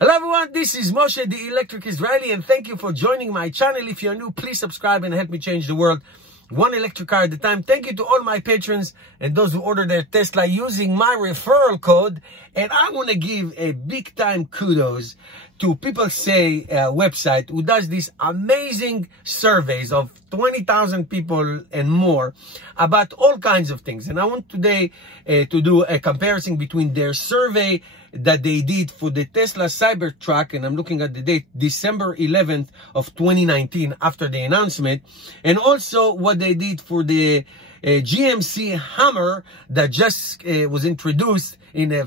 Hello everyone, this is Moshe, the Electric Israeli, and thank you for joining my channel. If you're new, please subscribe and help me change the world one electric car at a time. Thank you to all my patrons and those who order their Tesla using my referral code. And I want to give a big time kudos to Piplsay website, who does these amazing surveys of 20,000 people and more about all kinds of things. And I want today to do a comparison between their survey that they did for the Tesla Cybertruck, and I'm looking at the date, December 11th of 2019, after the announcement, and also what they did for the GMC Hummer that just was introduced in a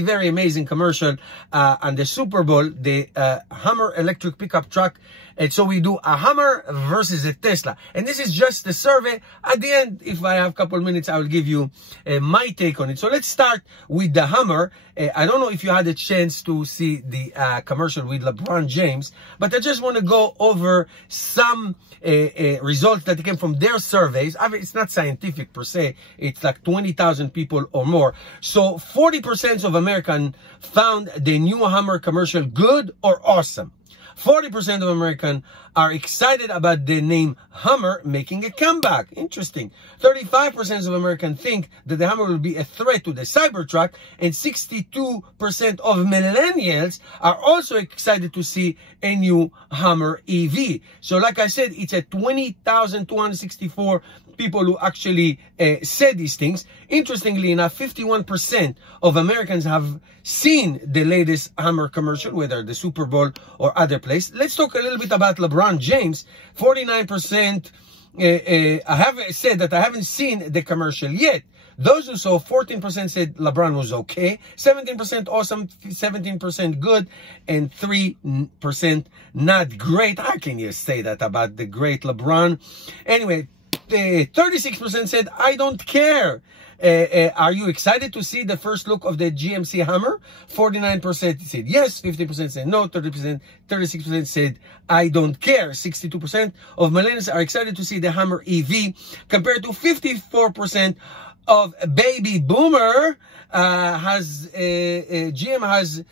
very amazing commercial on the Super Bowl, the Hummer electric pickup truck. And so we do a Hummer versus a Tesla. And this is just the survey. At the end, if I have a couple minutes, I will give you my take on it. So let's start with the Hummer. I don't know if you had a chance to see the commercial with LeBron James, but I just want to go over some results that came from their surveys. I mean, it's not scientific per se. It's like 20,000 people or more. So 40% of Americans found the new Hummer commercial good or awesome. 40% of Americans are excited about the name Hummer making a comeback. Interesting. 35% of Americans think that the Hummer will be a threat to the Cybertruck, and 62% of Millennials are also excited to see a new Hummer EV. So like I said, it's a 20,264 people who actually said these things. Interestingly enough, 51% of Americans have seen the latest Hummer commercial, whether the Super Bowl or other place. Let's talk a little bit about LeBron James. 49% I have said that I haven't seen the commercial yet. Those who saw, 14% said LeBron was okay, 17% awesome, 17% good, and 3% not great. How can you say that about the great LeBron? Anyway, 36% said, I don't care. Are you excited to see the first look of the GMC Hummer? 49% said yes, 50% said no, 36% said I don't care. 62% of millennials are excited to see the Hummer EV, compared to 54% of baby boomer. GM has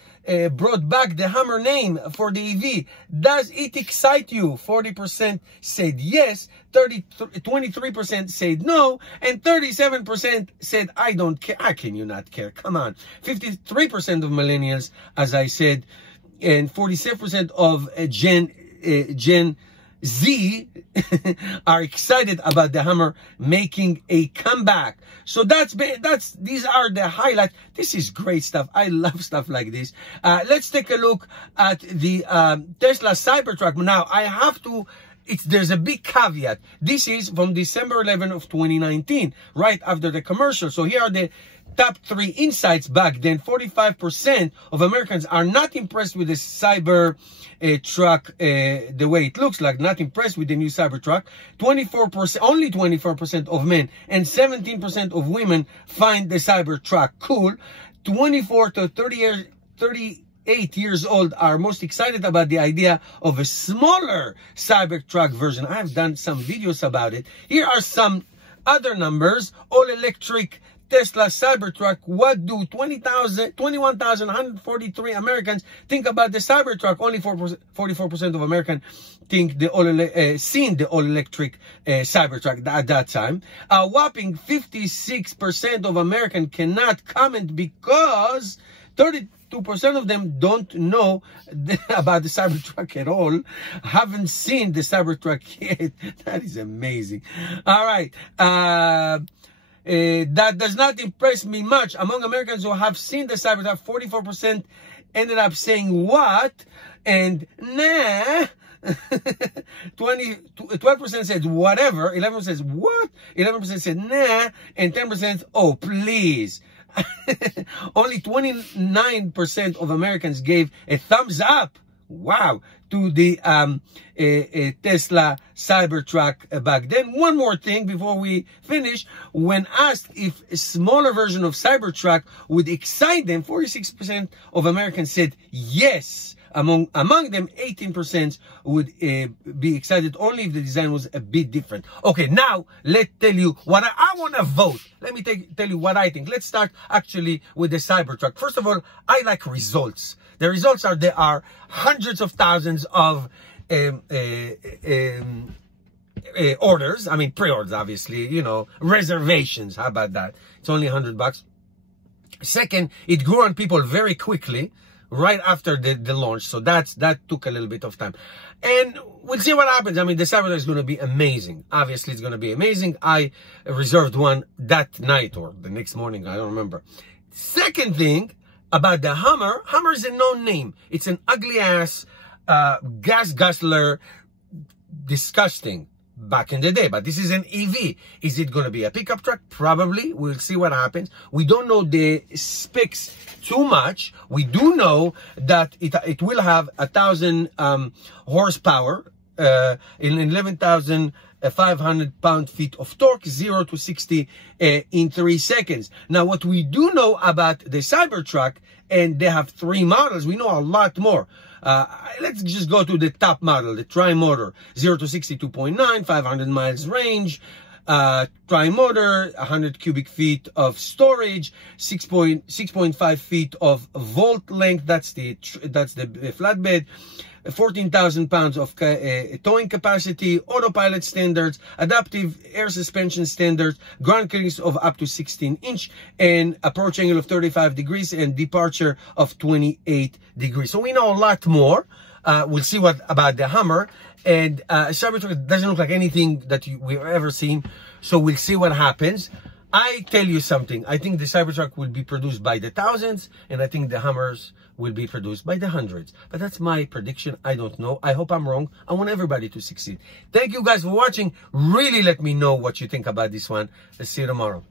brought back the Hummer name for the EV. Does it excite you? 40% said yes, 23% said no, and 37% said I don't care. How can you not care? Come on. 53% of millennials, as I said, and 47% of Gen Z are excited about the Hummer making a comeback. So these are the highlights. This is great stuff. I love stuff like this. Let's take a look at the Tesla Cybertruck. Now, I have to, there's a big caveat. This is from December 11 of 2019, right after the commercial. So here are the top 3 insights back then. 45% of Americans are not impressed with the Cybertruck, the way it looks like, not impressed with the new Cybertruck. 24%, only 24% of men and 17% of women find the Cybertruck cool. 24 to 38 years old are most excited about the idea of a smaller Cybertruck version. I have done some videos about it. Here are some other numbers. All electric Tesla Cybertruck. What do 21,143 Americans think about the Cybertruck? Only 44% of Americans think seen the all-electric Cybertruck at that time. A whopping 56% of Americans cannot comment because 32% of them don't know about the Cybertruck at all, haven't seen the Cybertruck yet. That is amazing. All right. That does not impress me much. Among Americans who have seen the Cybertruck, 44% ended up saying what and nah. 12% said whatever, 11% says what, 11% said nah, and 10% oh please. Only 29% of Americans gave a thumbs up, wow, to the Tesla Cybertruck back then. One more thing before we finish. When asked if a smaller version of Cybertruck would excite them, 46% of Americans said yes. Among them, 18% would be excited only if the design was a bit different. Okay, now let's tell you what I want to vote. Let me tell you what I think. Let's start actually with the Cybertruck. First of all, I like results. The results are there are hundreds of thousands of orders. I mean, pre-orders, obviously, you know, reservations. How about that? It's only $100. Second, it grew on people very quickly, right after the launch. So that took a little bit of time. And we'll see what happens. I mean, the Cybertruck is going to be amazing. Obviously, it's going to be amazing. I reserved one that night or the next morning. I don't remember. Second thing about the Hummer. Hummer is a known name. It's an ugly-ass gas guzzler, disgusting back in the day, but this is an EV. Is it going to be a pickup truck? Probably. We'll see what happens. We don't know the specs too much. We do know that it will have 1,000 horsepower, in 11,500 pound-feet of torque, 0 to 60 in 3 seconds. Now, what we do know about the Cybertruck, and they have 3 models, we know a lot more. Let's just go to the top model, the tri-motor, 0 to 62.9, 500 miles range, tri-motor, 100 cubic feet of storage, 6.5 feet of vault length. That's the flatbed. 14,000 pounds of towing capacity, autopilot standards, adaptive air suspension standards, ground clearance of up to 16-inch, and approach angle of 35 degrees and departure of 28 degrees. So we know a lot more. We'll see what about the Hummer. And Cybertruck doesn't look like anything that we've ever seen. So we'll see what happens. I tell you something. I think the Cybertruck will be produced by the thousands, and I think the Hummers will be produced by the hundreds. But that's my prediction. I don't know. I hope I'm wrong. I want everybody to succeed. Thank you guys for watching. Really let me know what you think about this one. Let's see you tomorrow.